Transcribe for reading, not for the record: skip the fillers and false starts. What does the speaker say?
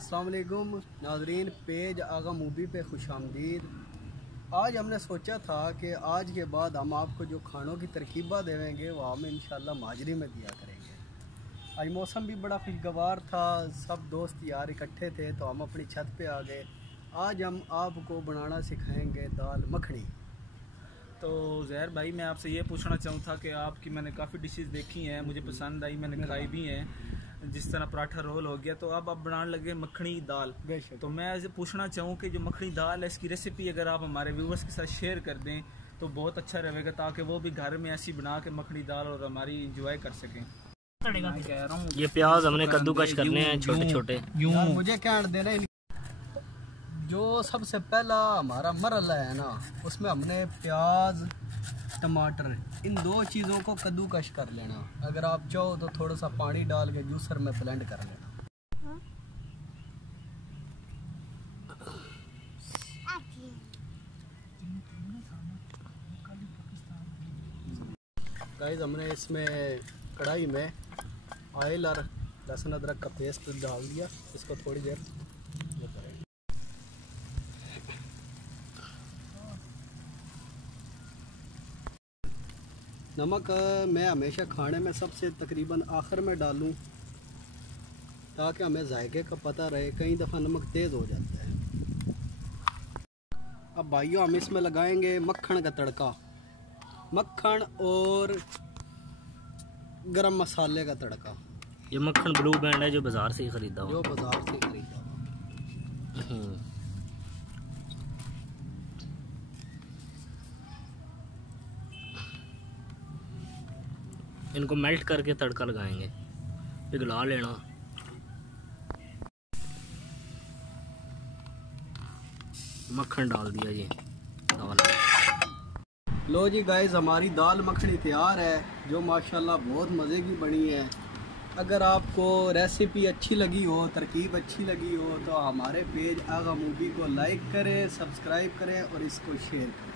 अस्सलाम वालेकुम नाज़रीन, पेज आगा मूवी पे खुशामदीद। आज हमने सोचा था कि आज के बाद हम आपको जो खानों की तरकीबा देंगे वो हम इंशाल्लाह माजरी में दिया करेंगे। आज मौसम भी बड़ा खुशगवार था, सब दोस्त यार इकट्ठे थे तो हम अपनी छत पे आ गए। आज हम आपको बनाना सिखाएंगे दाल मखनी। तो ज़हर भाई, मैं आपसे ये पूछना चाहूँ था कि आपकी मैंने काफ़ी डिशेस देखी हैं, मुझे पसंद आई, मैंने खाई भी हैं, जिस तरह पराठा रोल हो गया। तो अब आप बनाने लगे मखनी दाल। तो मैं ऐसे पूछना चाहूँ कि जो मखनी दाल है इसकी रेसिपी अगर आप हमारे व्यूवर्स के साथ शेयर कर दें तो बहुत अच्छा रहेगा, ताकि वो भी घर में ऐसी बना के मखनी दाल और हमारी इंजॉय कर सकें। ये प्याज हमने कद्दूकश करने हैं छोटे छोटे। मुझे क्या देना है, जो सबसे पहला हमारा मरहला है ना, उसमें हमने प्याज टमाटर इन दो चीज़ों को कद्दूकश कर लेना। अगर आप चाहो तो थोड़ा सा पानी डाल के जूसर में ब्लेंड कर लेना। गाइस, हमने इसमें कढ़ाई में ऑयल और लहसुन अदरक का पेस्ट डाल दिया। इसको थोड़ी देर नमक मैं हमेशा खाने में सबसे तकरीबन आखिर में डालूं ताकि हमें जायके का पता रहे, कई दफ़ा नमक तेज़ हो जाता है। अब भाइयों, हम इसमें लगाएंगे मक्खन का तड़का, मक्खन और गरम मसाले का तड़का। ये मक्खन ब्लू बैंड है जो बाज़ार से ही ख़रीदा हो, जो बाज़ार से ख़रीदा हो। इनको मेल्ट करके तड़का लगाएंगे, पिघला लेना। मक्खन डाल दिया जी दाल। लो जी गाइस, हमारी दाल मखनी तैयार है, जो माशाल्लाह बहुत मज़े की बनी है। अगर आपको रेसिपी अच्छी लगी हो, तरकीब अच्छी लगी हो, तो हमारे पेज आगा मूवी को लाइक करें, सब्सक्राइब करें और इसको शेयर करें।